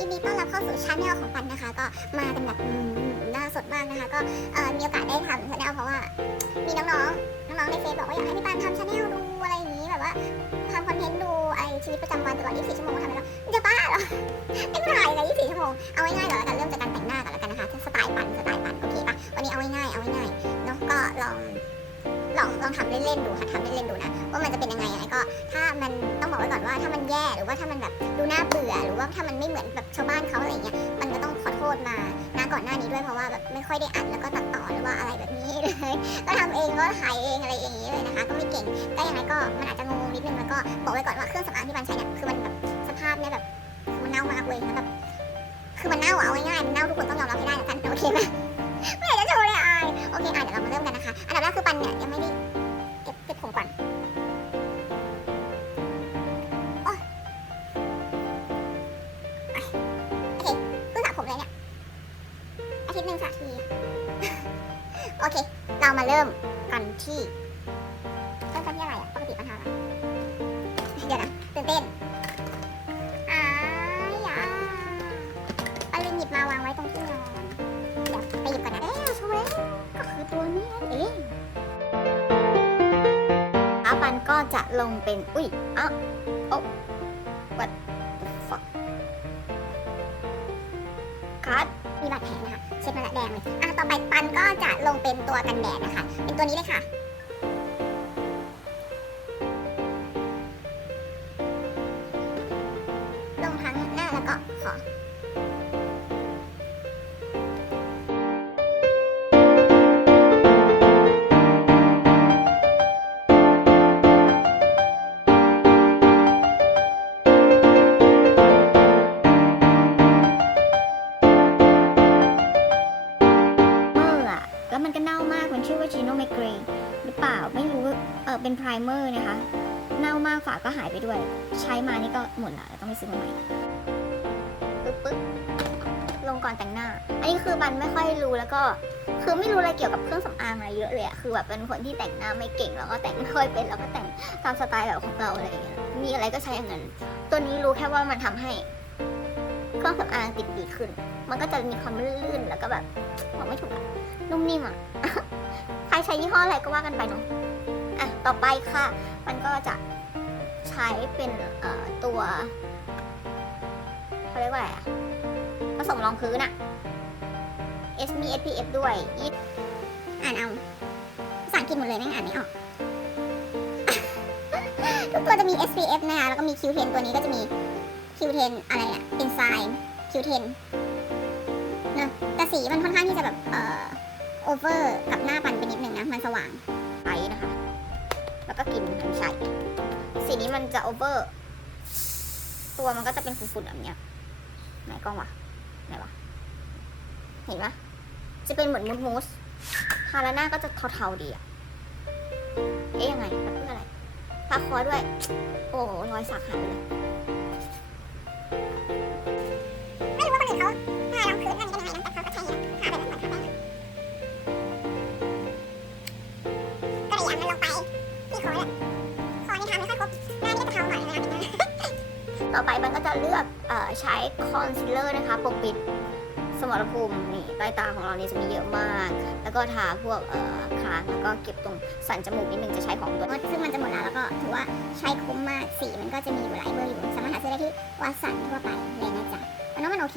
ยินดีต้อนรับเข้าสู่ชาแนลของปันนะคะ ก็มากันแบบหน้าสดมากนะคะ ก็มีโอกาสได้ทำชาแนลเพราะว่า มีน้องๆน้องๆในเฟซบอกว่าอยากให้พี่ปันทำชาแนลดูอะไรอย่างนี้แบบว่าทำคอนเทนต์ดูไรชีวิตประจำวันตลอด 24 ชั่วโมงทำอะไรแล้วจะบ้าเหรอไม่ถ่ายเลย24 ชั่วโมงเอาง่ายๆก่อนแล้วกันเริ่มจากการแต่งหน้าก่อนแล้วกันนะคะสไตล์ปันสไตล์ปันโอเคปะวันนี้เอาง่ายๆเอาง่ายๆเนาะก็ลอง ลองทำเล่นๆดูค่ะทำเล่นๆดูนะว่ามันจะเป็นยังไงอะไรก็ ถ้ามันต้องบอกไว้ก่อนว่าถ้ามันแย่หรือว่าถ้ามันแบบดูน่าเบื่อ หรือว่าถ้ามันไม่เหมือนแบบชาวบ้านเขาอะไรเงี้ยมันก็ต้องขอโทษมานะก่อนหน้านี้ด้วยเพราะว่าแบบไม่ค่อยได้อัดแล้วก็ตัดต่อหรือว่าอะไรแบบนี้เลยก็ทำเองก็ถ่ายเองอะไรอย่างนี้เลยนะคะ ก็ไม่เก่งก็ยังไงก็มันอาจจะงงนิดนึงแล้วก็บอกไว้ก่อนว่าเครื่องสำอางที่มันใช้เนี่ยคือมันแบบสภาพเนี่ยแบบมันเน่ามากเลยนะแบบคือมันเน่าอะเอาง่ายๆมันเน่าทุกคนต้องยอมรับให้ได้แล้วกันโอเคไหมไม่อยากจะ โอเคอะเดี๋ยวเรามาเริ่มกันนะคะ อันดับแรกคือปันเนี่ยยังไม่ได้เก็บเก็บผมก่อนโอเพิ่งสระผมเลยเนี่ย อาทิตย์หนึ่งสระที โอเค เรามาเริ่มกันที่เริ่มกันที่อะไรอะปกติปัญหาอะไรเดี๋ยวนะตื่นเต้น เองอาปันก็จะลงเป็น อุ้ยอ้าวโอ้ what the fuck คัดมีบาดแผลนะคะ เช็ดมาละแดงเลยอะต่อไปปันก็จะลงเป็นตัวกันแดดนะคะ เป็นตัวนี้เลยค่ะลงทั้งหน้าแล้วก็คอ เป็นไพรเมอร์นะคะ เน่ามากฝาก็หายไปด้วย ใช้มานี่ก็หมดละต้องไปซื้อมาใหม่ปึ๊บปึ๊บลงก่อนแต่งหน้า อันนี้คือบันไม่ค่อยรู้แล้วก็ คือไม่รู้อะไรเกี่ยวกับเครื่องสำอางอะไรเยอะเลยอะคือแบบเป็นคนที่แต่งหน้าไม่เก่งแล้วก็แต่งไม่ค่อยเป็นแล้วก็แต่งตามสไตล์แบบของเราอะไรอย่างเงี้ย มีอะไรก็ใช้อย่างนั้น ตัวนี้รู้แค่ว่ามันทำให้เครื่องสำอางติดดีขึ้น มันก็จะมีความลื่นแล้วก็แบบบอกไม่ถูกอะนุ่มนิ่มอะใครใช้ยี่ห้ออะไรก็ว่ากันไปเนาะ ต่อไปค่ะ มันก็จะใช้เป็นตัวเขาเรียกว่าอะไรอะผสมรองพื้นอะ S มี SPF ด้วยอ่านเอาภาษาอังกฤษหมดเลยแม่งอ่านไม่ออก ทุกตัวจะมี SPF นะคะแล้วก็มี Q10 ตัวนี้ก็จะมี Q10 อะไรอะ Enzyme Q10 เนอะแต่สีมันค่อนข้างที่จะแบบ เอ่อ over กับหน้าปันไปนิดนึงนะ มันสว่าง ก็กินมันใช่สีนี้มันจะโอเวอร์ ตัวมันก็จะเป็นฝุ่นๆแบบเนี้ยไหนกล้องวะไหนวะเห็นปะจะเป็นเหมือนมูสมูสทาแล้วหน้าก็จะเทาๆดีอะเอ๊ยยังไงแล้วเพื่ออะไรทาคอด้วย โอ้รอยสักหายไปเลย จะเลือกอใช้คอนซีลเลอร์นะคะปกปิดสมรภูมินี่ใต้ตาของเราเนี่ยจะมีเยอะมาก แล้วก็ทาพวกคางแล้วก็เก็บตรงสันจมูกนิดนึงจะใช้ของตัวซึ่งมันจะหมดแล้วแล้วก็ถือว่าใช้คุ้มมากสีมันก็จะมีอยู่หลายเบอร์อยู่สามารถหาซื้อได้ที่วัดสันทั่วไปเลยนะจ๊ะมันว่ามันโอเค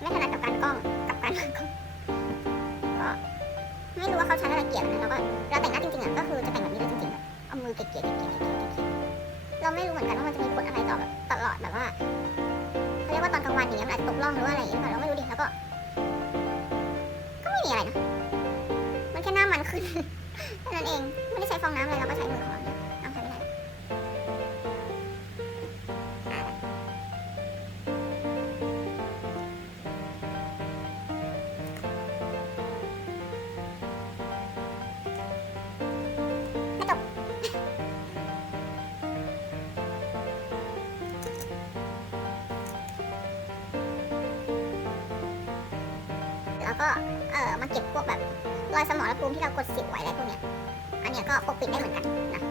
ไม่ถนัดกับการกล้องกับการวางกล้องก็ไม่รู้ว่าเขาใช้อะไรเกี่ยวนะแล้วก็เราแต่งหน้าจริงๆอะก็คือจะแต่งแบบนี้เลยจริงๆแบบเอามือเกลี่ยๆเกี่ยๆเกลี่ยๆเกี่ยๆเกลี่ยๆ เราไม่รู้เหมือนกันว่ามันจะมีผลอะไรต่อแบบตลอดแบบว่าเขาเรียกว่าตอนกลางวันอย่างเงี้ยมันอาจจะตกล่องหรือว่าอะไรอย่างเงี้ยเราไม่รู้ดิแล้วก็ ก็ไม่มีอะไรนะมันแค่หน้ามันขึ้นแค่นั้นเองไม่ได้ใช้ฟองน้ำอะไรเราก็ใช้มือของเรา แล้วก็เอ่อมาเก็บพวกแบบรอยสมรภูมิที่เรากดสิวไว้อะไรพวกเนี้ยอันเนี้ยก็ปกปิดได้เหมือนกันนะ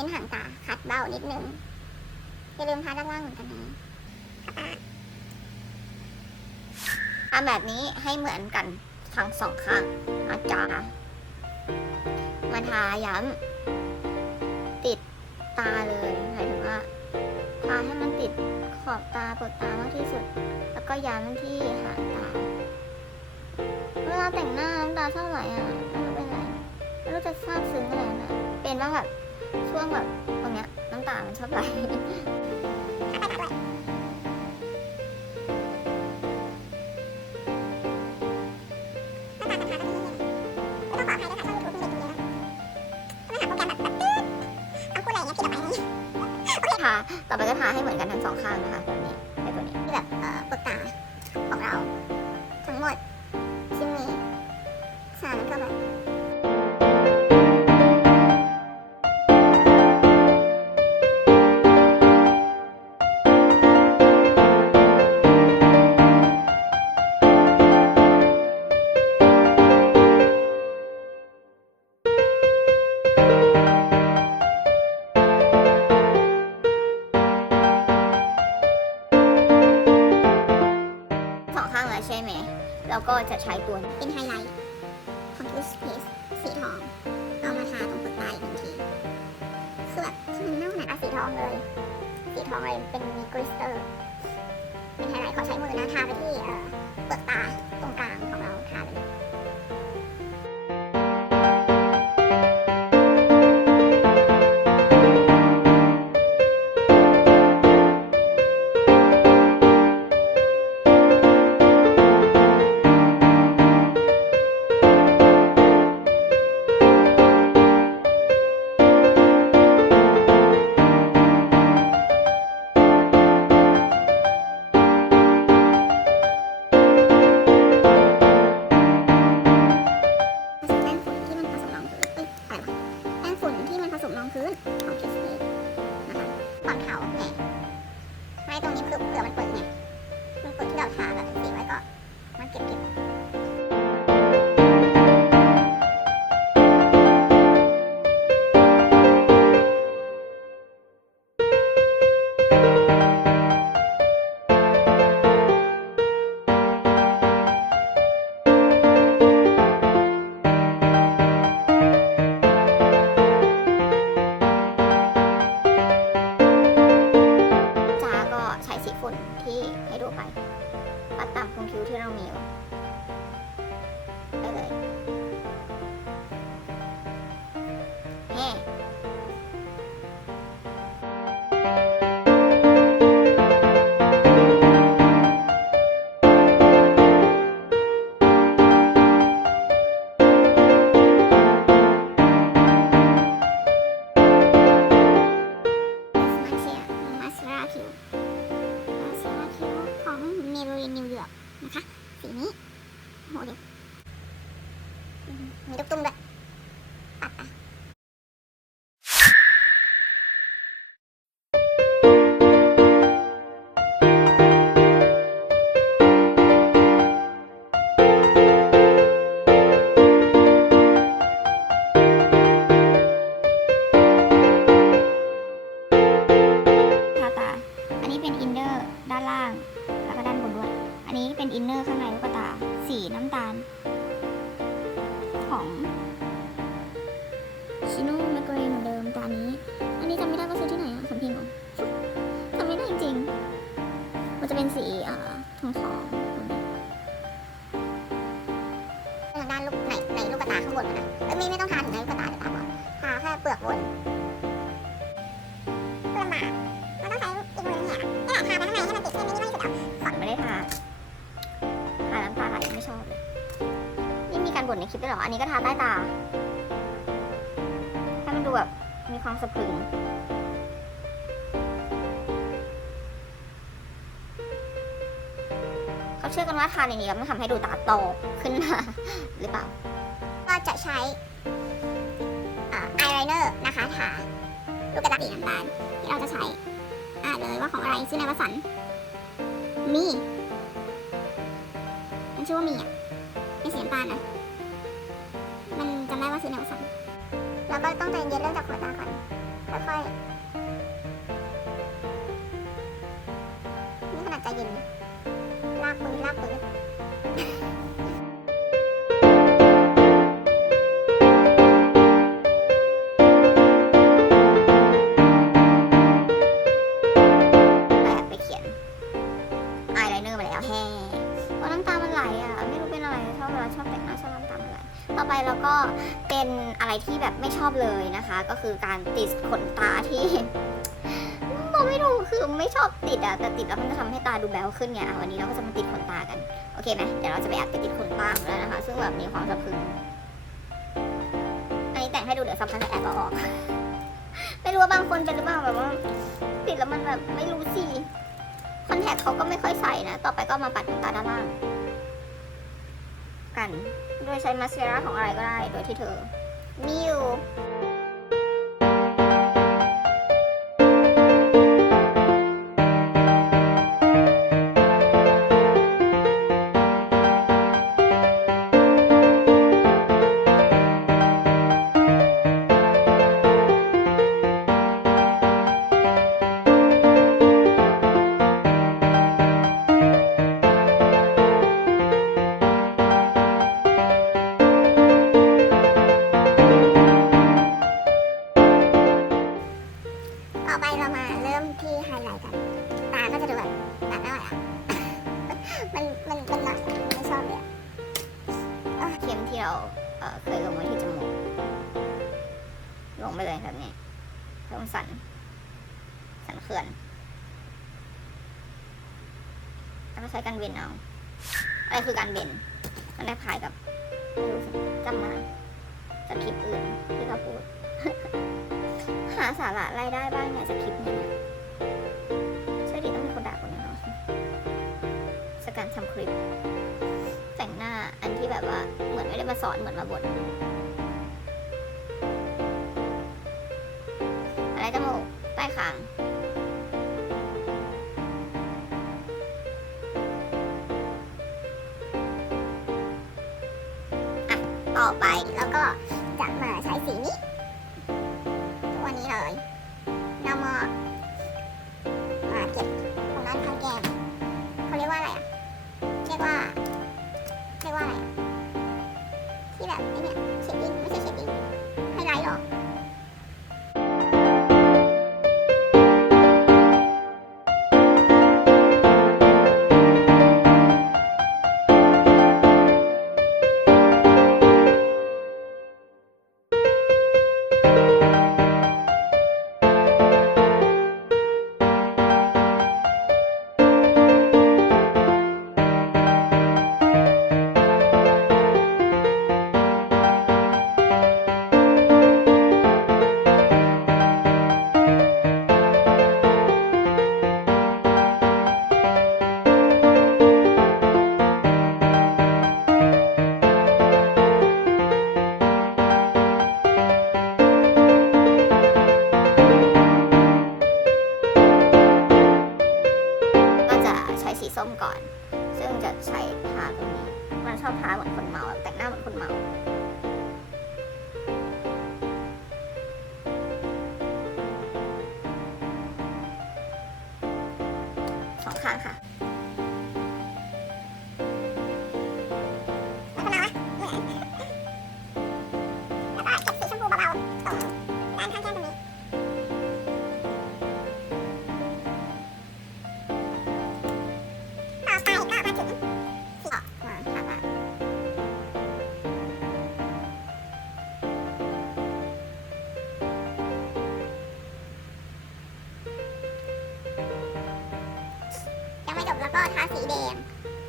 น้นหางตาขัดเบานิดนึงอย่าลืมทาด้านล่างเหมือนกันนะทำแบบนี้ให้เหมือนกันทั้งสองข้างนะจ๊ะมาทาย้ำติดตาเลยหมายถึงว่าทาให้มันติดขอบตาเปิดตามากที่สุด แล้วก็ย้ำที่หางตาเวลาแต่งหน้าน้ำตาเท่าไหร่อะไม่รู้เป็นไรไม่รู้จะซาบซึ้งอะไรนะเป็นว่าแบบ ช่วงแบบตรงเนี้ยน้ำตามันชอบไหลหน้าตาจะทาแบบนี้เลยต้องขออภัยด้วยค่ะช่องยูทูบมีเด็กเยอะต้องหาโปรแกรมแบบแบบตืดเอาพูดอะไรอย่างเงี้ยผิดออกไปนะทาต่อไปก็ทาให้เหมือนกันทั้งสองข้างนะคะ ใช้ตัวนี้เป็นไฮ ปัดตามโนะคะสีนี้โหเด็กมีลูกตุ้มด้วยปัดไป ชิโน่แมกเรเหมือนเดิมแต่อันนี้ อันนี้จำไม่ได้ว่าซื้อที่ไหนอะสำเพ็งเหรอจำไม่ได้จริงๆมันจะเป็นสีเอ่อทองทองๆทางด้านลูกไหนไหนลูกตาข้างบนนะเอ้ยไม่ไม่ต้องทาถึงในลูกตาเดี๋ยวตาบอดทาแค่เปลือกบนเปลือกบามันต้องใช้อีกมือเนี่ยนี่แหละทาไปข้างในให้มันติดเส้นนี้ไม่สุดเอาฝันไม่ได้ทาทาน้ำตาไหลไม่ชอบเลยนี่มีการบ่นในคลิปด้วยเหรออันนี้ก็ทาใต้ตา ความสะพรึงเเชื่อกันว่าทานอย่างนี้แล้วมันทำให้ดูตาโตขึ้นมาหรือเปล่า ก็จะใช้อายไลเนอร์นะคะทาลูกกระดาษสีน้ำตาลที่เราจะใช้อ่านเลยว่าของอะไรซื้อในวสันต์มีมันชื่อว่ามีอะไม่สีน้ำตาลนะมันจำได้ว่าซื้อในวสันต์แล้วก็ต้องใจเย็นเริ่มจากขวดตาก่อน ค่ ก็คือการติดขนตาที่บอกไม่ถูกคือไม่ชอบติดอะแต่ติดแล้วมันจะทำให้ตาดูแบวขึ้นไงวันนี้เราก็จะมาติดขนตากันโอเคไหมเดี๋ยวเราจะไปแอบไปติดขนตาแล้วนะคะ ซึ่งแบบมีความสะพึงอันนี้แต่งให้ดูเดี๋ยวสักพักจะแอบเอาออกไม่รู้ว่าบางคนเป็นหรือเปล่าแบบว่าติดแล้วมันแบบไม่รู้สิคอนแทคเขาก็ไม่ค่อยใส่นะต่อไปก็มาปัดขนตาด้านล่างกัน โดยใช้มาสคาร่าของอะไรก็ได้ โดยที่เธอมีอยู่ายกับจำมาจากคลิปอื่นที่เขาพูด หาสาระอะไรได้บ้างเนี่ยจากคลิปนี้เนี่ยช่วยดีต้องมีคนด่าคนนี้เนาะสกการทำคลิป แต่งหน้าอันที่แบบว่าเหมือนไม่ได้มาสอนเหมือนมาบ่นอะไรจมูกใต้คาง เลยเรามามาเก็บตรงนั้นข้างแก้มเขาเรียกว่าอะไรอะเรียกว่าเรียกว่าอะไรอะที่แบบไอเนี่ยเชดดิ้ง แล้วก็ทาสีแดงข้าง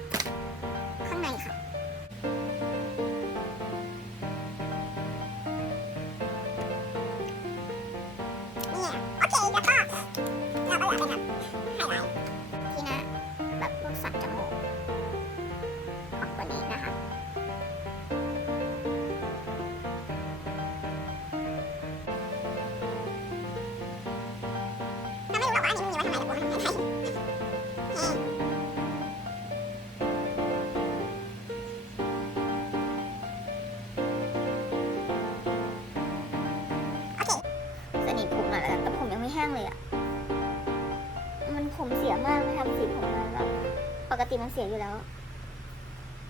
มันเสียอยู่แล้ว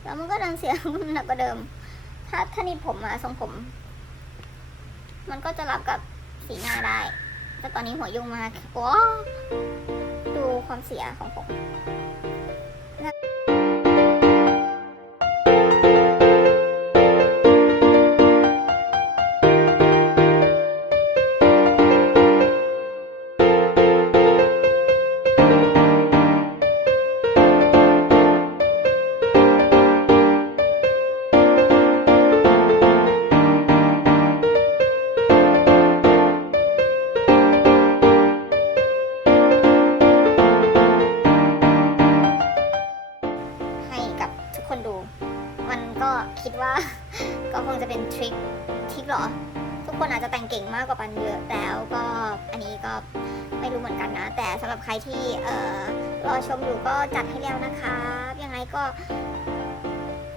แล้วมันก็ดันเสียหนักกว่าเดิม ถ้าถ้านี่ผมมาทรงผม มันก็จะรับกับสีหน้าได้ แต่ตอนนี้หัวยุ่งมากโอ้ดูความเสียของผม ไม่รู้เหมือนกันนะ แต่สำหรับใครที่เออรอชมอยู่ก็จัดให้แล้วนะคะยังไงก็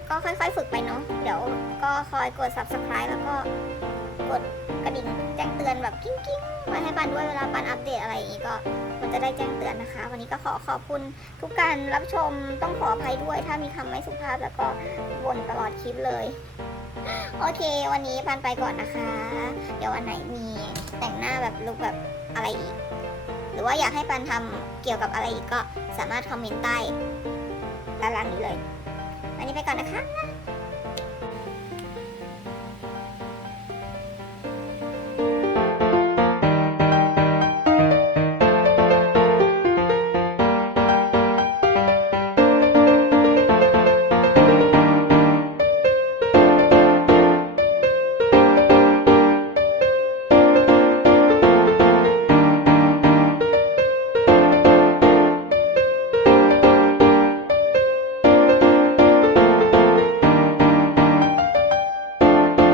ก็ค่อยๆฝึกไปเนาะเดี๋ยวก็คอยกด subscribe แล้วก็กดกระดิ่งแจ้งเตือนแบบกิ้งกิ้งๆไว้ให้ปันด้วยเวลาปันอัปเดตอะไรอย่างนี้ก็มันจะได้แจ้งเตือนนะคะ วันนี้ก็ขอขอบคุณทุกการรับชมต้องขออภัยด้วย ถ้ามีคำไม่สุภาพแล้วก็บ่นตลอดคลิปเลย โอเค วันนี้พันไปก่อนนะคะ เดี๋ยววันไหนมีแต่งหน้าแบบลุคแบบ อะไรอีก หรือว่าอยากให้ปันทำเกี่ยวกับอะไรอีกก็สามารถคอมเมนต์ใต้ด้านล่างนี้เลย วันนี้ไปก่อนนะคะ